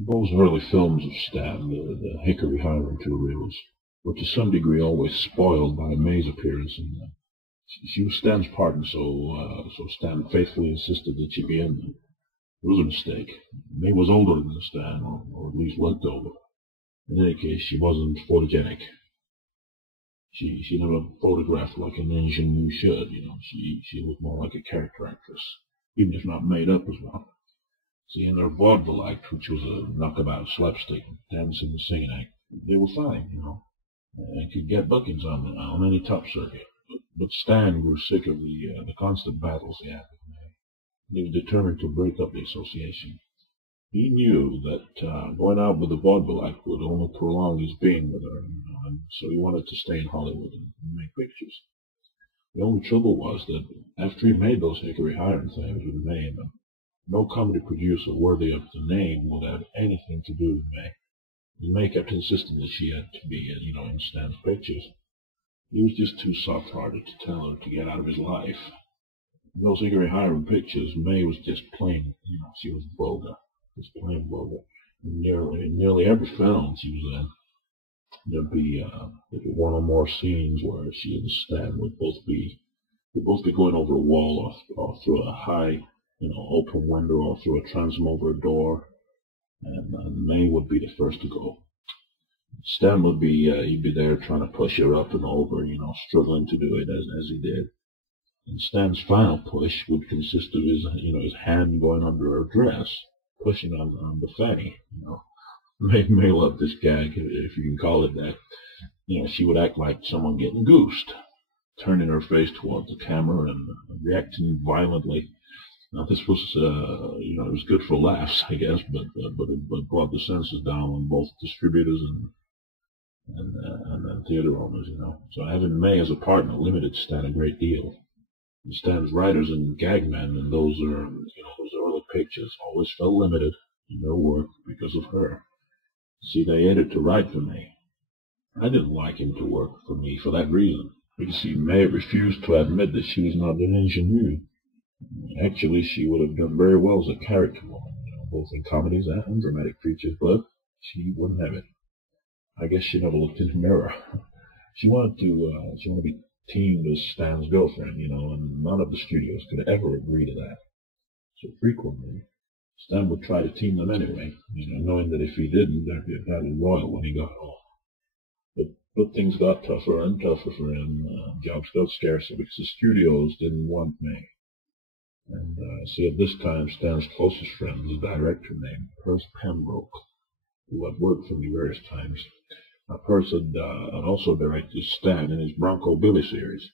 Those early films of Stan, the Hickory Highway 2 reels, were to some degree always spoiled by May's appearance, and she was Stan's partner, so Stan faithfully insisted that she be in them. It was a mistake. May was older than Stan, or at least looked older. In any case, she wasn't photogenic. She never photographed like an ingenue should, She looked more like a character actress, even if not made up as well. See, in their vaudeville act, which was a knockabout slapstick, dancing and singing act, they were fine, and could get bookings on any top circuit. But Stan grew sick of the constant battles he had with May. He was determined to break up the association. He knew that going out with the vaudeville act would only prolong his being with her, and so he wanted to stay in Hollywood and make pictures. The only trouble was that after he made those Hickory Highway things with May in them, no comedy producer worthy of the name would have anything to do with May. And May kept insisting that she had to be, in Stan's pictures. He was just too soft-hearted to tell her to get out of his life. In those Hickory Highway pictures, May was just plain, she was vulgar. Just plain vulgar. In nearly every film she was in, there'd be one or more scenes where she and Stan would both be going over a wall or through a high, open window or through a transom over a door, and May would be the first to go. Stan would be, he'd be there trying to push her up and over, struggling to do it as he did. And Stan's final push would consist of his hand going under her dress, pushing on the fanny, May loved this gag, if you can call it that. She would act like someone getting goosed, turning her face towards the camera and reacting violently. Now this was, it was good for laughs, I guess, but it brought the senses down on both distributors and theater owners, So having May as a partner limited Stan a great deal. And Stan's writers and gag men in those early pictures always felt limited in their work because of her. See, they hated to write for me. I didn't like him to work for me for that reason. But you see, May refused to admit that she was not an ingenue. Actually, she would have done very well as a character woman, both in comedies and dramatic features, but she wouldn't have it. I guess she never looked in the mirror. She wanted to be teamed as Stan's girlfriend, and none of the studios could ever agree to that. So frequently, Stan would try to team them anyway, knowing that if he didn't, there'd be a battle royal when he got home. But things got tougher and tougher for him. Jobs got scarcer because the studios didn't want May. And see, at this time, Stan's closest friend was a director named Percy Pembroke, who had worked for me various times. Percy had also directed Stan in his Bronco Billy series.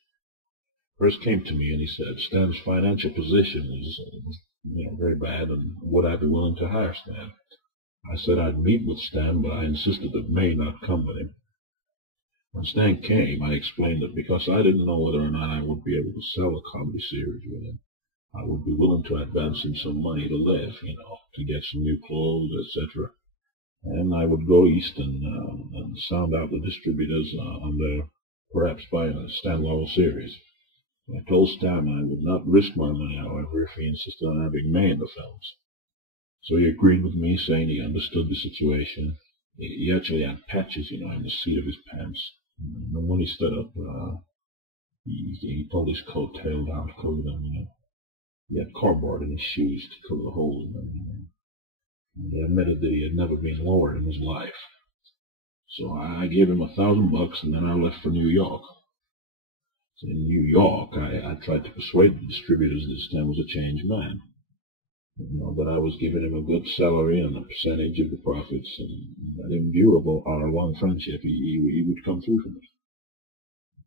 Percy came to me and he said, Stan's financial position is very bad, and would I be willing to hire Stan? I said I'd meet with Stan, but I insisted that May not come with him. When Stan came, I explained that because I didn't know whether or not I would be able to sell a comedy series with him, I would be willing to advance him some money to live, to get some new clothes, etc. And I would go east and sound out the distributors on their perhaps buying a Stan Laurel series. I told Stan I would not risk my money, however, if he insisted on having May in the films. So he agreed with me, saying he understood the situation. He actually had patches, in the seat of his pants. And when he stood up, he pulled his coat tail down to cover them, He had cardboard in his shoes to cover the holes in them. And he admitted that he had never been lower in his life. So I gave him $1,000, and then I left for New York. So in New York, I tried to persuade the distributors that Stan was a changed man. That I was giving him a good salary and a percentage of the profits, and that in view of our long friendship, he would come through for me.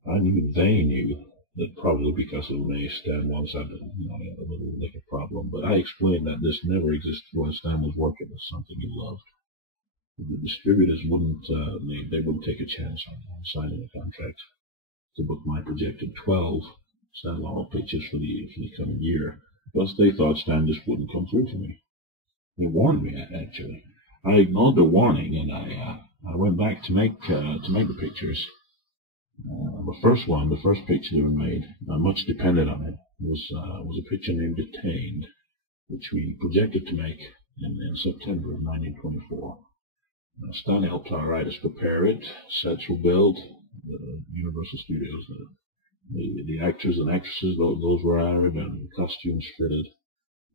I knew they knew that probably because of May, Stan once had a little liquor problem, but I explained that this never existed while Stan was working with something he loved. The distributors wouldn't take a chance on signing a contract to book my projected 12 Stan Laurel pictures for the coming year, because they thought Stan just wouldn't come through for me. They warned me, actually. I ignored the warning, and I went back to make the pictures. The first picture they were made, much depended on it, was a picture named Detained, which we projected to make in September of 1924. Stan helped our writers prepare it. Sets were built. The Universal Studios, the actors and actresses, those were hired, and costumes fitted.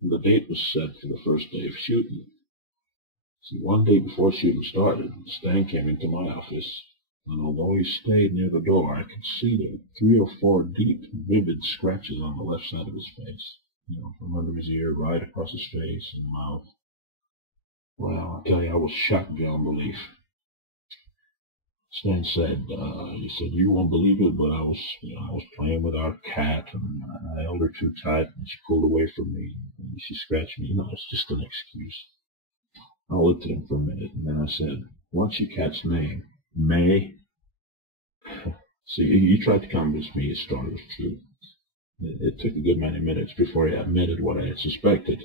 And the date was set for the first day of shooting. See, one day before shooting started, Stan came into my office, and although he stayed near the door, I could see there were 3 or 4 deep, vivid scratches on the left side of his face. From under his ear, right across his face and mouth. Well, I tell you, I was shocked beyond belief. Stan said, you won't believe it, but I was playing with our cat, and I held her too tight, and she pulled away from me, and she scratched me. It's just an excuse. I looked at him for a minute, and then I said, "What's your cat's name?" "May." See, he tried to convince me his story was true. It took a good many minutes before he admitted what I had suspected.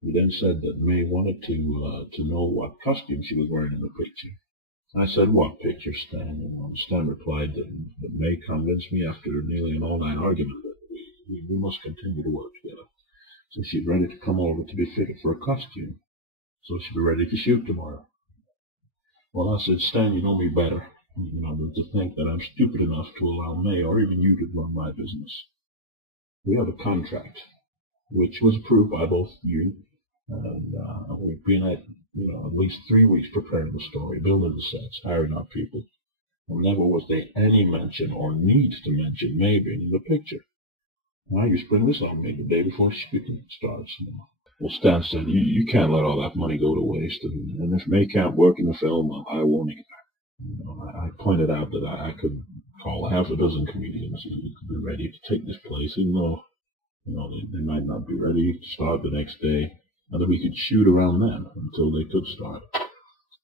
He then said that May wanted to know what costume she was wearing in the picture. I said, "What picture, Stan?" And Stan replied that May convinced me after nearly an all-night argument that we must continue to work together. So she's ready to come over to be fitted for a costume. So she'll be ready to shoot tomorrow. Well, I said, "Stan, you know me better, than to think that I'm stupid enough to allow May or even you to run my business. We have a contract, which was approved by both you, and we've been at least 3 weeks preparing the story, building the sets, hiring our people. And never was there any mention or need to mention May being in the picture. Now you spring this on me the day before shooting starts." Well, Stan said, you can't let all that money go to waste, and if May can't work in the film, I won't either. I pointed out that I could call half a dozen comedians who could be ready to take this place, even though they might not be ready to start the next day, and that we could shoot around them until they could start.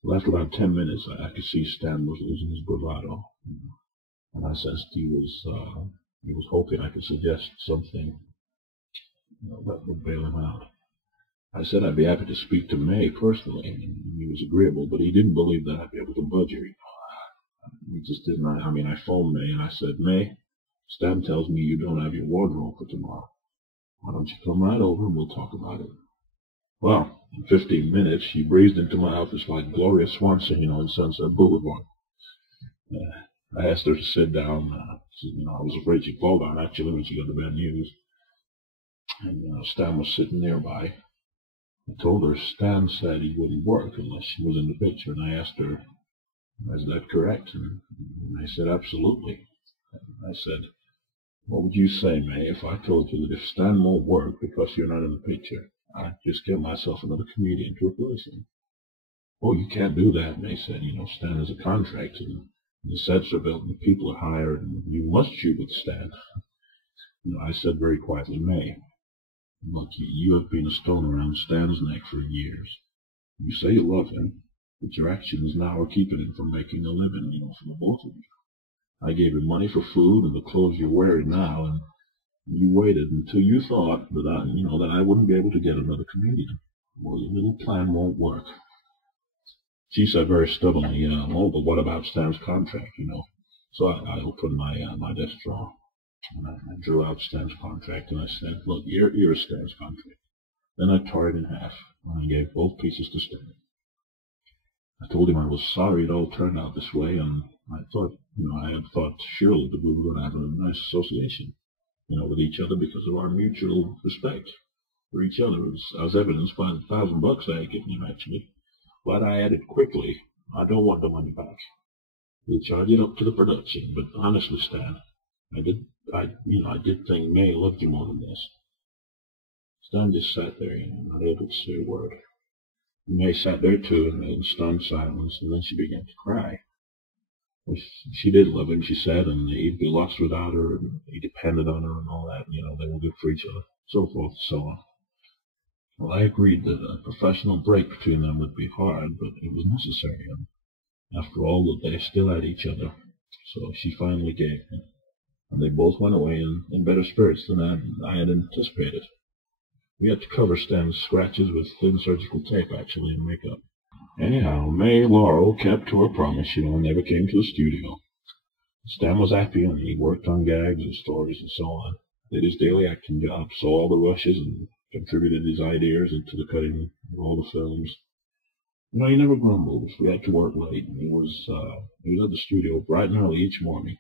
Well, after about 10 minutes, I could see Stan was losing his bravado, and I sensed he was hoping I could suggest something that would bail him out. I said I'd be happy to speak to May personally, and he was agreeable, but he didn't believe that I'd be able to budge her. He just didn't. I phoned May, and I said, "May, Stan tells me you don't have your wardrobe for tomorrow. Why don't you come right over and we'll talk about it?" Well, in 15 minutes, she breezed into my office like Gloria Swanson, in Sunset Boulevard. I asked her to sit down. I was afraid she'd fall down, actually, when she got the bad news. And Stan was sitting nearby. I told her Stan said he wouldn't work unless she was in the picture, and I asked her, "Is that correct?" And I said, "Absolutely." And I said, "What would you say, May, if I told you that if Stan won't work because you're not in the picture, I'd just get myself another comedian to replace him?" "Oh, you can't do that," May said. "Stan has a contract, and the sets are built, and the people are hired, and you must shoot with Stan." I said very quietly, "May, look, you have been a stone around Stan's neck for years. You say you love him, but your actions now are keeping him from making a living, for the both of you. I gave him money for food and the clothes you're wearing now, and you waited until you thought that I wouldn't be able to get another comedian. Well, your little plan won't work." She said very stubbornly, "Oh, but what about Stan's contract, So I opened my desk drawer. And I drew out Stan's contract, and I said, "Look, here's Stan's contract." Then I tore it in half, and I gave both pieces to Stan. I told him I was sorry it all turned out this way, and I had thought surely that we were going to have a nice association, with each other because of our mutual respect for each other, as evidenced by the $1,000 I had given him, actually. But I added quickly, "I don't want the money back. We'll charge it up to the production, but honestly, Stan, I did think May loved you more than this." Stan just sat there, not able to say a word. May sat there too, in stunned silence, and then she began to cry. Well, she did love him, she said, and he'd be lost without her, and he depended on her and all that, they were good for each other, so forth and so on. Well, I agreed that a professional break between them would be hard, but it was necessary, and after all, that they still had each other. So she finally gave in, and they both went away in better spirits than I had anticipated. We had to cover Stan's scratches with thin surgical tape, actually, and makeup. Anyhow, May Laurel kept to her promise, and never came to the studio. Stan was happy, and he worked on gags and stories and so on. Did his daily acting job, saw all the rushes, and contributed his ideas into the cutting of all the films. You know, he never grumbled if we had to work late. He was at the studio bright and early each morning.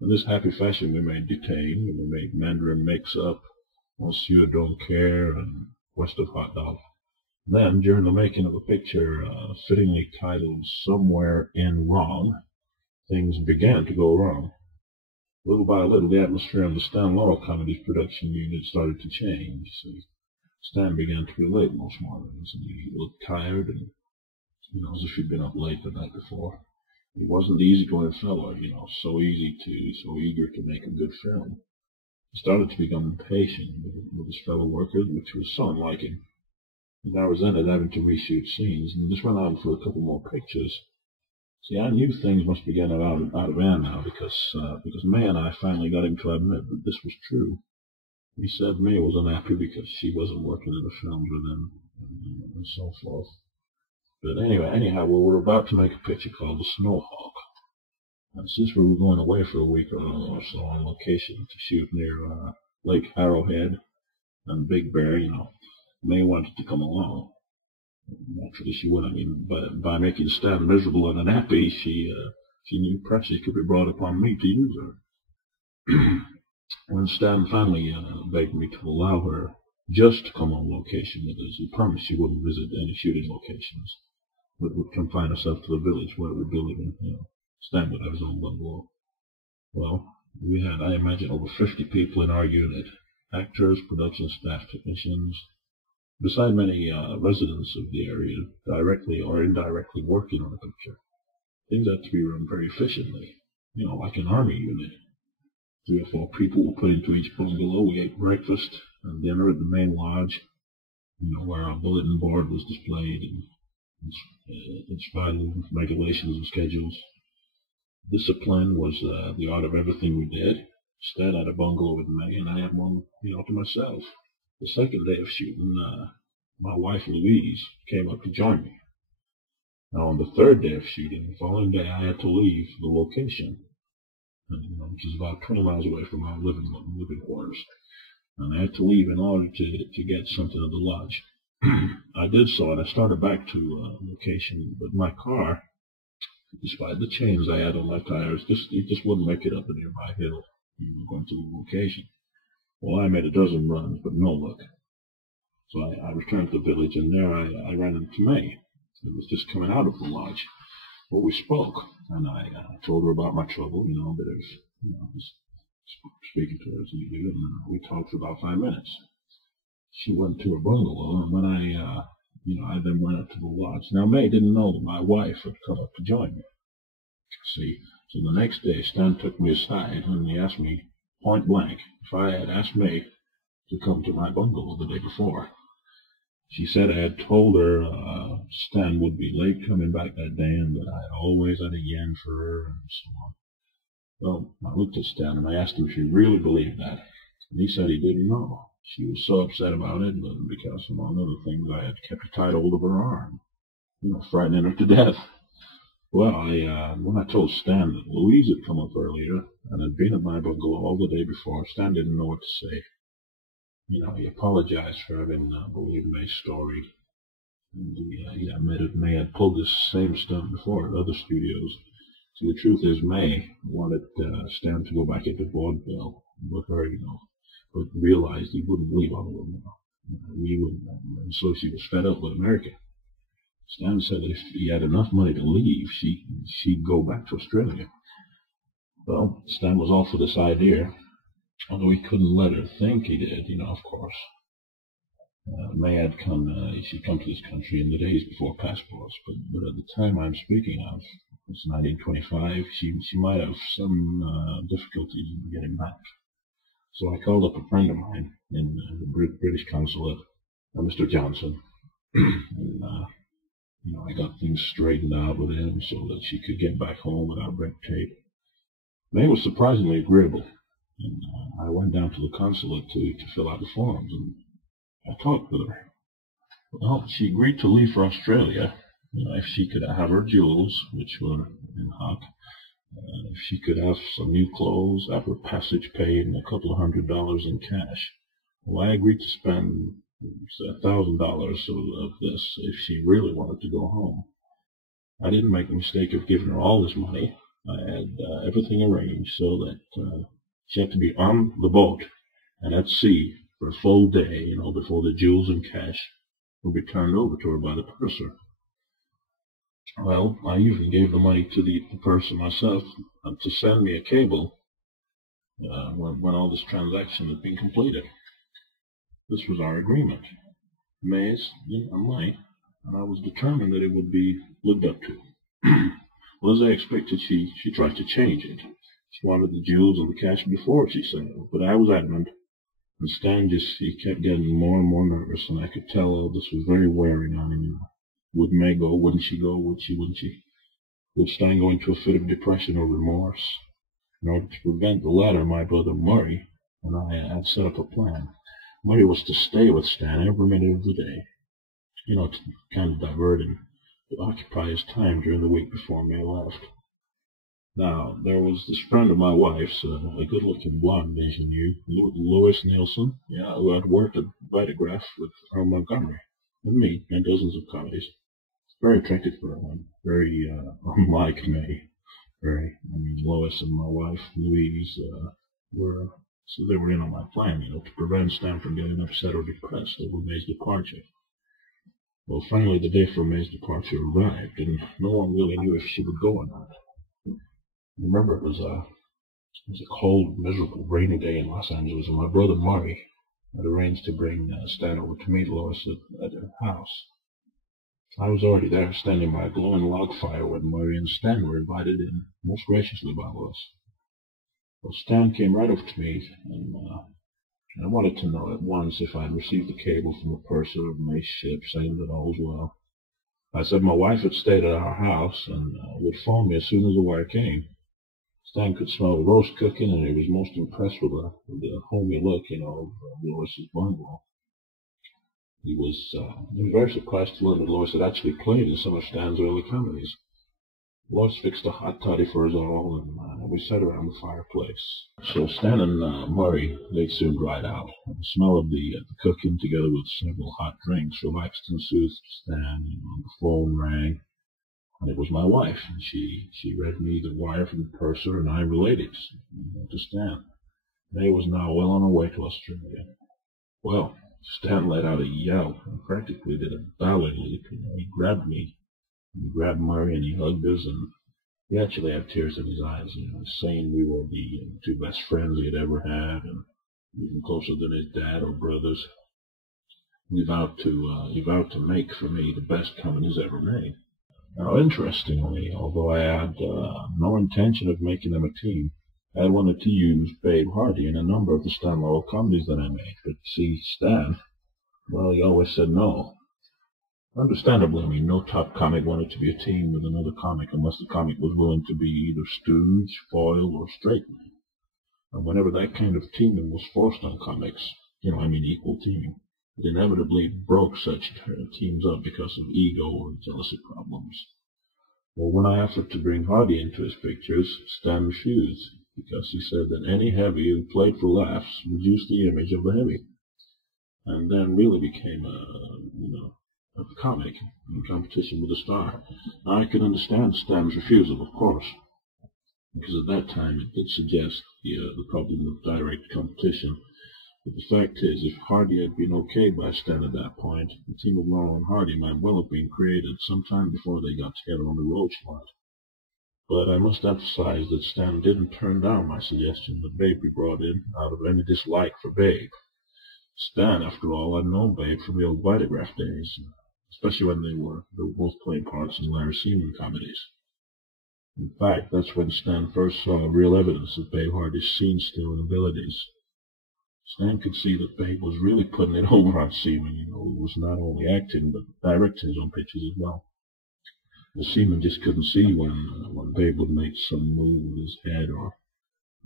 In this happy fashion, we made Detain, and we made Mandarin Mix-Up, Monsieur Don't Care, and West of Hot Dog. Then, during the making of a picture fittingly titled Somewhere in Wrong, things began to go wrong. Little by little, the atmosphere of the Stan Laurel Comedy's production unit started to change. See, Stan began to be late most mornings, and he looked tired and, as if he'd been up late the night before. He wasn't the easygoing fellow, so eager to make a good film. He started to become impatient with his fellow workers, which was so unlike him. And I resented having to reshoot scenes, and this went on for a couple more pictures. See, I knew things must be getting out of hand now, because May and I finally got him to admit that this was true. He said May was unhappy because she wasn't working in the films with him, and so forth. But anyhow, we were about to make a picture called The Snowhawk. And since we were going away for a week or so on location to shoot near Lake Arrowhead and Big Bear, May wanted to come along. Naturally, she would. But by making Stan miserable and unhappy, she knew pressure could be brought upon me to use her. When Stan finally begged me to allow her just to come on location with us, he promised she wouldn't visit any shooting locations, but would confine herself to the village where we'd be living. Stan would have his own bungalow. Well, we had, I imagine, over 50 people in our unit: actors, production staff, technicians, beside many residents of the area, directly or indirectly working on the picture. Things had to be run very efficiently, like an army unit. 3 or 4 people were put into each bungalow. We ate breakfast and dinner at the main lodge, where our bulletin board was displayed and its vital regulations and schedules. Discipline was the art of everything we did. Stan had a bungalow with May, and I had one, to myself. The second day of shooting, my wife Louise came up to join me. Now, on the third day of shooting, the following day, I had to leave the location, which is about 20 miles away from our living quarters. And I had to leave in order to get something at the lodge. I did so, and I started back to location, but my car, despite the chains I had on my tires, it just wouldn't make it up a nearby hill, going to the location. Well, I made a dozen runs, but no luck. So I returned to the village, and there I ran into May. It was just coming out of the lodge. Well, we spoke, and I told her about my trouble, a bit of, just speaking to her as you do, and we talked for about 5 minutes. She went to her bungalow, and when I then went up to the lodge. Now, May didn't know that my wife had come up to join me. See, so the next day, Stan took me aside, and he asked me point blank if I had asked May to come to my bungalow the day before. She said I had told her Stan would be late coming back that day, and that I had always had a yen for her, and so on. Well, I looked at Stan, and I asked him if he really believed that, and he said he didn't know. She was so upset about it, because, among other things, I had kept a tight hold of her arm, frightening her to death. Well, when I told Stan that Louise had come up earlier and had been at my bungalow all the day before, Stan didn't know what to say. He apologized for having believed May's story, and he admitted May had pulled this same stunt before at other studios. So the truth is, May wanted Stan to go back into vaudeville with her, but realized he wouldn't leave Hollywood now. And so she was fed up with America. Stan said that if he had enough money to leave, she'd go back to Australia. Well, Stan was all for this idea, although he couldn't let her think he did, of course. May had she'd come to this country in the days before passports, but at the time I'm speaking of, it's 1925, she might have some difficulties in getting back. So I called up a friend of mine in the British consulate, Mr. Johnson, and I got things straightened out with him so that she could get back home without red tape. May was surprisingly agreeable, and I went down to the consulate to fill out the forms, and I talked with her. Well, she agreed to leave for Australia, if she could have her jewels, which were in hock, if she could have some new clothes, have her passage paid, and a couple of $100 in cash. Well, I agreed to spend $1,000 of this if she really wanted to go home. I didn't make the mistake of giving her all this money. I had everything arranged so that she had to be on the boat and at sea for a full day, before the jewels and cash would be turned over to her by the purser. Well, I even gave the money to the purser myself to send me a cable when all this transaction had been completed. This was our agreement. Mays didn't have money, and I was determined that it would be lived up to. Well, as I expected, she tried to change it. She wanted the jewels and the cash before she sailed, but I was adamant, and Stan he kept getting more and more nervous, and I could tell this was very wearing on him. Would May go? Wouldn't she go? Would she? Wouldn't she? Would Stan go into a fit of depression or remorse? In order to prevent the latter, my brother Murray and I had set up a plan. Murray was to stay with Stan every minute of the day, to kind of divert him, to occupy his time during the week before May left. Now, there was this friend of my wife's, a good-looking blonde ingenue, Louis Nielsen, who had worked at Vitagraph with Earl Montgomery, and me, and dozens of comedies. Very attractive for one, very unlike May. Lois and my wife, Louise, they were in on my plan, to prevent Stan from getting upset or depressed over May's departure. Well, finally, the day for May's departure arrived, and no one really knew if she would go or not. Remember, it was a cold, miserable, rainy day in Los Angeles, and my brother Murray had arranged to bring Stan over to meet Lois at her house. I was already there, standing by a glowing log fire when Murray and Stan were invited in, most graciously by Lois. Well, Stan came right over to me, and I wanted to know at once if I had received a cable from the purser of May's ship saying that all was well. I said my wife had stayed at our house and would phone me as soon as the wire came. Stan could smell the roast cooking, and he was most impressed with the homey look, of Lois's bungalow. He was very surprised to learn that Lois had actually played in some of Stan's early comedies. Lois fixed a hot toddy for us all, and we sat around the fireplace. So Stan and Murray, they soon dried out. The smell of the cooking, together with several hot drinks, relaxed and soothed Stan. The phone rang, and it was my wife. And she read me the wire from the purser, and I relayed it to Stan. May was now well on her way to Australia. Well, Stan let out a yell and practically did a ballet leap. He grabbed me, he grabbed Murray, and he hugged us, and he actually had tears in his eyes, saying we were the two best friends he had ever had, and even closer than his dad or brothers. He vowed to make for me the best comedies ever made. Now, interestingly, although I had no intention of making them a team, I had wanted to use Babe Hardy in a number of the Stan Laurel comedies that I made, but see, Stan, well, he always said no. Understandably, no top comic wanted to be a team with another comic unless the comic was willing to be either stooge, foil, or straight man. And whenever that kind of teaming was forced on comics, equal teaming, it inevitably broke such teams up because of ego or jealousy problems. Well, when I offered to bring Hardy into his pictures, Stan refused, because he said that any heavy who played for laughs reduced the image of the heavy, and then really became a comic in competition with a star. Now, I could understand Stan's refusal, of course, because at that time it did suggest the problem of direct competition. But the fact is, if Hardy had been okayed by Stan at that point, the team of Laurel and Hardy might well have been created sometime before they got together on the Roach lot. But I must emphasize that Stan didn't turn down my suggestion that Babe be brought in out of any dislike for Babe. Stan, after all, had known Babe from the old Vitagraph days, especially when they were both playing parts in Larry Seaman comedies. In fact, that's when Stan first saw real evidence of Babe Hardy's scene-stealing abilities. Stan could see that Babe was really putting it over on Seaman, who was not only acting, but directing his own pictures as well. The Seaman just couldn't see when Babe would make some move with his head or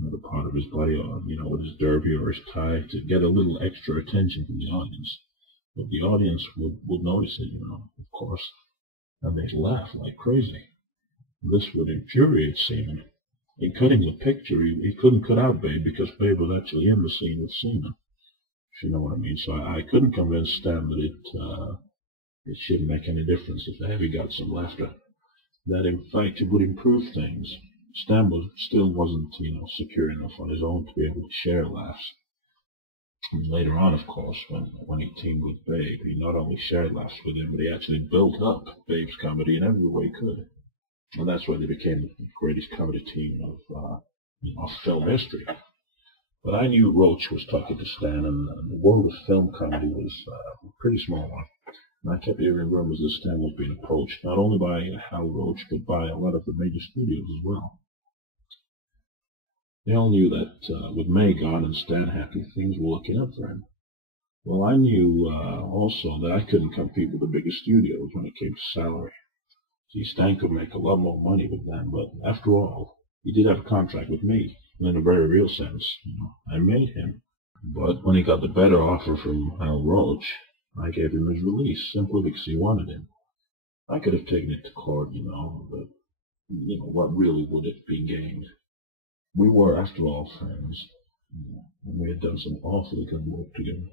another part of his body, or, with his derby or his tie, to get a little extra attention from the audience. But the audience would notice it, of course, and they'd laugh like crazy. This would infuriate Seaman. In cutting the picture, he couldn't cut out Babe because Babe was actually in the scene with Seaman. if you know what I mean. So I couldn't convince Stan that it shouldn't make any difference if the heavy got some laughter. That in fact it would improve things. Stan still wasn't, secure enough on his own to be able to share laughs. And later on, of course, when he teamed with Babe, he not only shared laughs with him, but he actually built up Babe's comedy in every way he could. And that's why they became the greatest comedy team of film history. But I knew Roach was talking to Stan, and the world of film comedy was a pretty small one. And I kept hearing rumors that Stan was being approached, not only by Hal Roach, but by a lot of the major studios as well. They all knew that with May gone and Stan happy, things were looking up for him. Well, I knew also that I couldn't compete with the biggest studios when it came to salary. See, Stan could make a lot more money with them, but after all, he did have a contract with me, and in a very real sense, I made him. But when he got the better offer from Hal Roach, I gave him his release simply because he wanted him. I could have taken it to court, but what really would it be gained? We were, after all, friends, and we had done some awfully good work together.